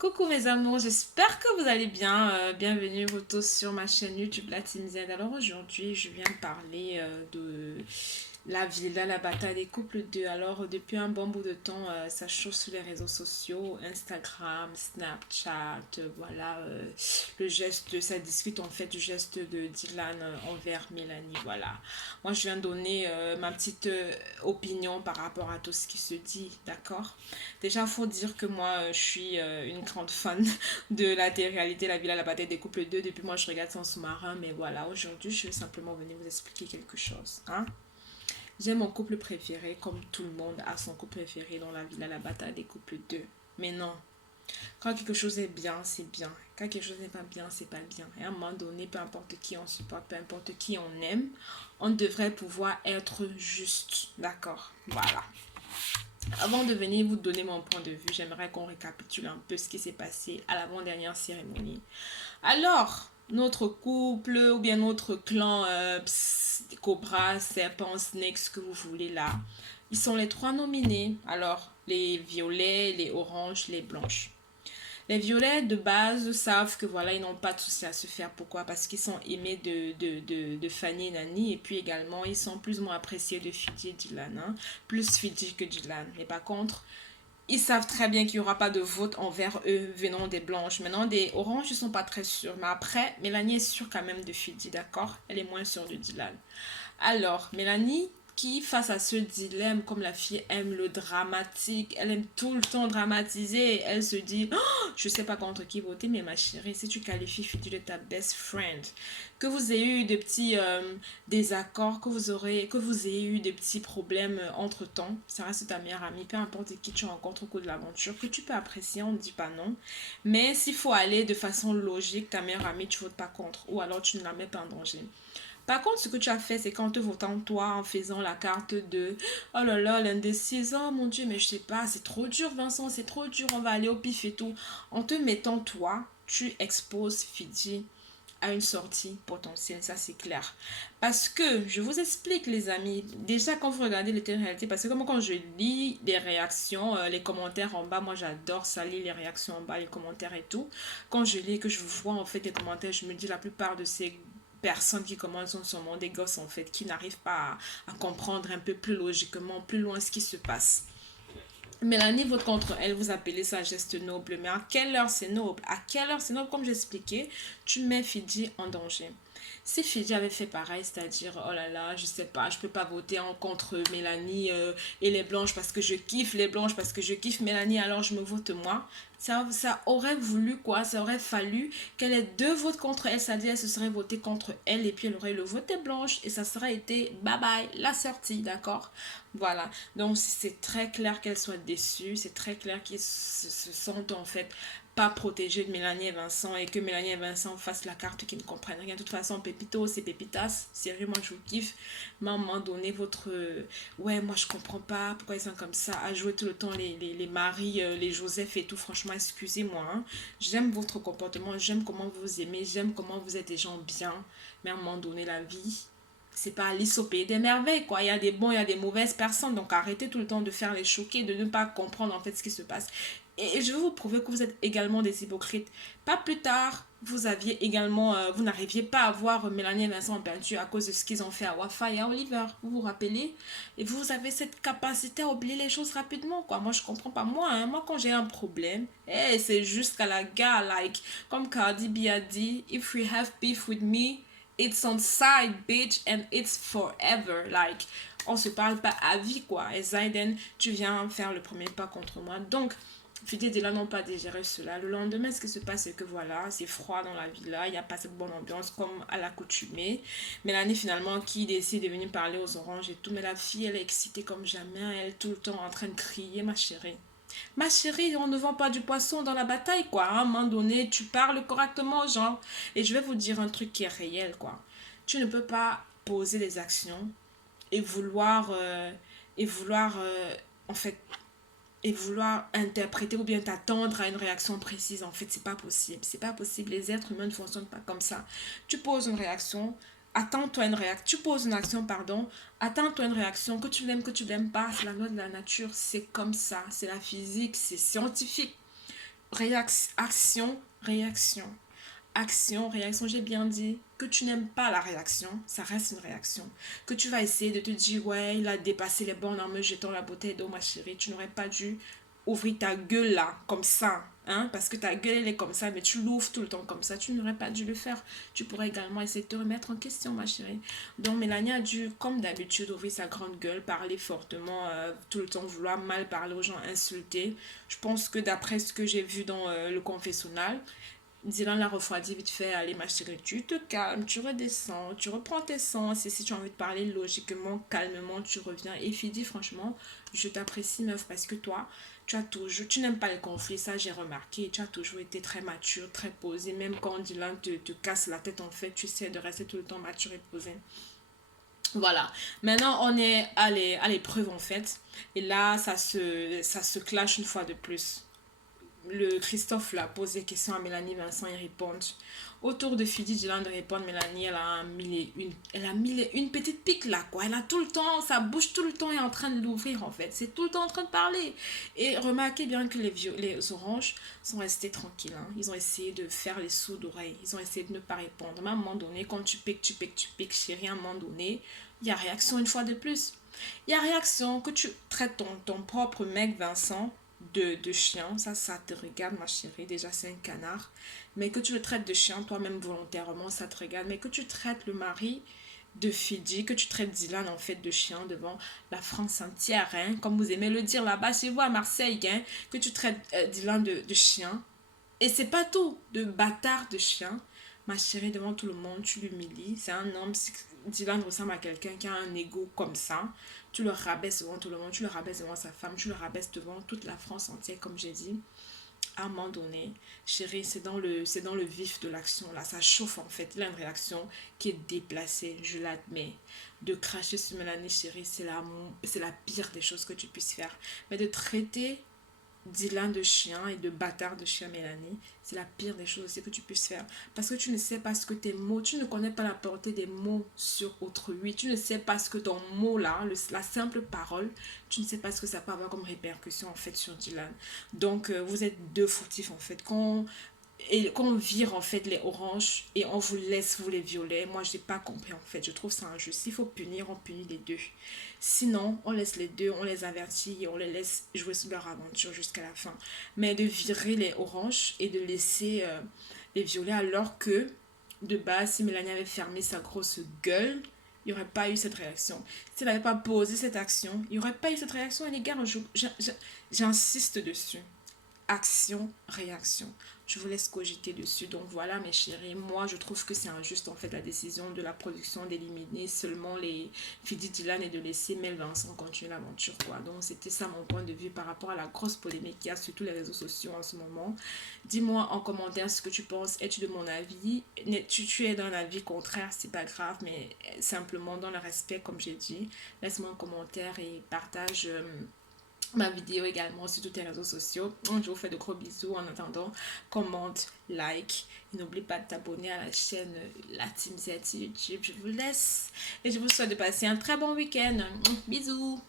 Coucou mes amours, j'espère que vous allez bien. Bienvenue vous tous sur ma chaîne YouTube La Team Z. Alors aujourd'hui, je viens parler de la villa, la bataille des couples 2. Alors depuis un bon bout de temps, ça chauffe sur les réseaux sociaux, Instagram, Snapchat, voilà, le geste, ça discute en fait du geste de Dylan envers Mélanie, voilà. Moi je viens donner ma petite opinion par rapport à tout ce qui se dit, d'accord? Déjà, faut dire que moi, je suis une grande fan de la télé-réalité La Villa, la bataille des couples 2. Depuis moi, je regarde Sans sous-marin. Mais voilà, aujourd'hui, je vais simplement venir vous expliquer quelque chose. Hein? J'ai mon couple préféré, comme tout le monde a son couple préféré dans La Villa, la bataille des couples 2. Mais non, quand quelque chose est bien, c'est bien. Quand quelque chose n'est pas bien, c'est pas bien. Et à un moment donné, peu importe qui on supporte, peu importe qui on aime, on devrait pouvoir être juste. D'accord? Voilà. Avant de venir vous donner mon point de vue, j'aimerais qu'on récapitule un peu ce qui s'est passé à l'avant-dernière cérémonie. Alors, notre couple ou bien notre clan Cobra, Serpent, Snake, ce que vous voulez là, ils sont les trois nominés. Alors, les violets, les oranges, les blanches. Les violets de base savent que voilà, ils n'ont pas de souci à se faire. Pourquoi? Parce qu'ils sont aimés de Fanny et Nani. Et puis également, ils sont plus ou moins appréciés de Fidji et Dylan. Hein. Plus Fidji que Dylan. Mais par contre, ils savent très bien qu'il n'y aura pas de vote envers eux venant des blanches. Maintenant, des oranges, ils ne sont pas très sûrs. Mais après, Mélanie est sûre quand même de Fidji, d'accord? Elle est moins sûre de Dylan. Alors, Mélanie, qui face à ce dilemme, comme la fille aime le dramatique, elle aime tout le temps dramatiser, elle se dit, oh, je sais pas contre qui voter, mais ma chérie, si tu qualifies Fidji de ta best friend, que vous ayez eu de petits désaccords, que vous ayez eu des petits problèmes entre temps, ça reste ta meilleure amie, peu importe qui tu rencontres au cours de l'aventure, que tu peux apprécier, on ne dit pas non, mais s'il faut aller de façon logique, ta meilleure amie, tu votes pas contre, ou alors tu ne la mets pas en danger. Par contre, ce que tu as fait, c'est qu'en te votant toi, en faisant la carte de oh là là, l'indécise, oh mon Dieu, mais je sais pas, c'est trop dur, Vincent, c'est trop dur, on va aller au pif et tout. En te mettant toi, tu exposes Fidji à une sortie potentielle, ça c'est clair. Parce que, je vous explique les amis, déjà quand vous regardez les télé-réalités, parce que comme quand je lis les réactions, les commentaires en bas, moi j'adore ça, lire les réactions en bas, les commentaires et tout. Quand je lis, que je vois en fait les commentaires, je me dis la plupart de ces personnes qui commencent sont sûrement des gosses en fait, qui n'arrivent pas à comprendre un peu plus logiquement, plus loin ce qui se passe. Mélanie vote contre elle, vous appelez ça geste noble, mais à quelle heure c'est noble? À quelle heure c'est noble? Comme j'expliquais, tu mets Fidji en danger. Si Fidji avait fait pareil, c'est-à-dire, oh là là, je sais pas, je peux pas voter en contre Mélanie et les blanches parce que je kiffe les blanches, parce que je kiffe Mélanie, alors je me vote moi. Ça aurait voulu quoi? Ça aurait fallu qu'elle ait deux votes contre elle, c'est-à-dire elle se serait votée contre elle et puis elle aurait le voté blanche et ça serait été bye bye, la sortie, d'accord? Voilà. Donc c'est très clair qu'elle soit déçue, c'est très clair qu'ils se sentent en fait pas protégés de Mélanie et Vincent et que Mélanie et Vincent fassent la carte qui ne comprennent rien. De toute façon, Pépito, c'est Pépitas. Sérieux, moi je vous kiffe. Mais à un moment donné, votre. Ouais, moi je comprends pas pourquoi ils sont comme ça. À jouer tout le temps les maris, les Joseph et tout. Franchement, excusez-moi. Hein. J'aime votre comportement, j'aime comment vous aimez, j'aime comment vous êtes des gens bien. Mais à un moment donné, la vie, c'est pas Alice au pays des merveilles, quoi. Il y a des bons, il y a des mauvaises personnes. Donc arrêtez tout le temps de faire les choquer, de ne pas comprendre en fait ce qui se passe. Et je vais vous prouver que vous êtes également des hypocrites. Pas plus tard, vous aviez également, vous n'arriviez pas à voir Mélanie et Vincent en peinture à cause de ce qu'ils ont fait à Wafa et à Oliver. Vous vous rappelez? Et vous avez cette capacité à oublier les choses rapidement, quoi. Moi, je comprends pas. Moi, hein, moi quand j'ai un problème, c'est juste qu'à la gare, like, comme Cardi B a dit, if you have beef with me, it's on side, bitch, and it's forever. Like, on se parle pas à vie, quoi. Et Zaiden, tu viens faire le premier pas contre moi. Donc, Fidé et Dylan n'ont pas digéré cela. Le lendemain, ce qui se passe, c'est que voilà, c'est froid dans la villa, il n'y a pas cette bonne ambiance comme à l'accoutumée. Mélanie, finalement, qui décide de venir parler aux oranges et tout, mais la fille, elle est excitée comme jamais, elle est tout le temps en train de crier, ma chérie. Ma chérie, on ne vend pas du poisson dans la bataille, quoi. À un moment donné, tu parles correctement aux gens. Et je vais vous dire un truc qui est réel, quoi. Tu ne peux pas poser des actions et vouloir en fait, et vouloir interpréter ou bien t'attendre à une réaction précise. En fait, c'est pas possible. C'est pas possible. Les êtres humains ne fonctionnent pas comme ça. Tu poses une réaction, attends-toi une réaction. Tu poses une action, pardon, attends-toi une réaction. Que tu l'aimes, que tu l'aimes pas, c'est la loi de la nature. C'est comme ça. C'est la physique, c'est scientifique. Action, réaction. Action, réaction, j'ai bien dit que tu n'aimes pas la réaction, ça reste une réaction. Que tu vas essayer de te dire, ouais, il a dépassé les bornes en me jetant la bouteille d'eau, ma chérie. Tu n'aurais pas dû ouvrir ta gueule là, comme ça. Hein, parce que ta gueule, elle est comme ça, mais tu l'ouvres tout le temps comme ça. Tu n'aurais pas dû le faire. Tu pourrais également essayer de te remettre en question, ma chérie. Donc, Mélanie a dû, comme d'habitude, ouvrir sa grande gueule, parler fortement, tout le temps vouloir mal parler aux gens, insulter. Je pense que d'après ce que j'ai vu dans le confessionnal, Dylan l'a refroidi vite fait, allez ma chérie, tu te calmes, tu redescends, tu reprends tes sens et si tu as envie de parler logiquement, calmement, tu reviens. Et Fidi, franchement, je t'apprécie meuf parce que toi, tu n'aimes pas les conflits, ça j'ai remarqué, tu as toujours été très mature, très posée, même quand Dylan te casse la tête en fait, tu sais de rester tout le temps mature et posée. Voilà, maintenant on est à l'épreuve en fait, et là ça se clash une fois de plus. Le Christophe l'a posé question à Mélanie, Vincent ils répondent. Autour de Fidi Dylan de répondre, Mélanie elle a mis une petite pique là quoi. Elle a tout le temps, sa bouche tout le temps est en train de l'ouvrir en fait. C'est tout le temps en train de parler. Et remarquez bien que les oranges sont restés tranquilles. Hein. Ils ont essayé de faire les sourds d'oreilles. Ils ont essayé de ne pas répondre. Mais à un moment donné, quand tu piques, chérie, à un moment donné, il y a réaction une fois de plus. Il y a réaction que tu traites ton propre mec Vincent de chien, ça te regarde ma chérie, déjà c'est un canard, mais que tu le traites de chien toi-même volontairement, ça te regarde, mais que tu traites le mari de Fidji, que tu traites Dylan en fait de chien devant la France entière, hein, comme vous aimez le dire là-bas chez vous à Marseille, hein, que tu traites Dylan de chien, et c'est pas tout, de bâtard de chien, ma chérie, devant tout le monde, tu l'humilies. C'est un homme, Dylan ressemble à quelqu'un qui a un ego comme ça. Tu le rabaisses devant tout le monde, tu le rabaisses devant sa femme, tu le rabaisses devant toute la France entière, comme j'ai dit. À un moment donné, chérie, c'est dans le vif de l'action, là. Ça chauffe, en fait. Il a une réaction qui est déplacée, je l'admets. De cracher sur Mélanie, chérie, c'est la pire des choses que tu puisses faire. Mais de traiter Dylan de chien et de bâtard de chien Mélanie, c'est la pire des choses aussi que tu puisses faire. Parce que tu ne sais pas ce que tes mots, tu ne connais pas la portée des mots sur autrui. Tu ne sais pas ce que ton mot là, la simple parole, tu ne sais pas ce que ça peut avoir comme répercussion en fait sur Dylan. Donc vous êtes deux fautifs en fait. Quand on vire en fait les oranges et on vous laisse vous les violets, moi j'ai pas compris en fait, je trouve ça injuste. S'il faut punir, on punit les deux. Sinon, on laisse les deux, on les avertit et on les laisse jouer sur leur aventure jusqu'à la fin. Mais de virer les oranges et de laisser les violets alors que de base, si Mélanie avait fermé sa grosse gueule, il n'y aurait pas eu cette réaction. Si elle n'avait pas posé cette action, il n'y aurait pas eu cette réaction. Et les gars, j'insiste dessus. Action, réaction. Je vous laisse cogiter dessus. Donc voilà mes chéris, moi je trouve que c'est injuste en fait la décision de la production d'éliminer seulement les Fidi Dylan et de laisser Mel Vincent continuer l'aventure quoi. Donc c'était ça mon point de vue par rapport à la grosse polémique qu'il y a sur tous les réseaux sociaux en ce moment. Dis-moi en commentaire ce que tu penses. Es-tu de mon avis? Tu es d'un avis contraire, c'est pas grave, mais simplement dans le respect comme j'ai dit. Laisse-moi un commentaire et partage ma vidéo également sur tous tes réseaux sociaux. Je vous fais de gros bisous. En attendant, commente, like. Et n'oublie pas de t'abonner à la chaîne La Team Z YouTube. Je vous laisse et je vous souhaite de passer un très bon week-end. Bisous.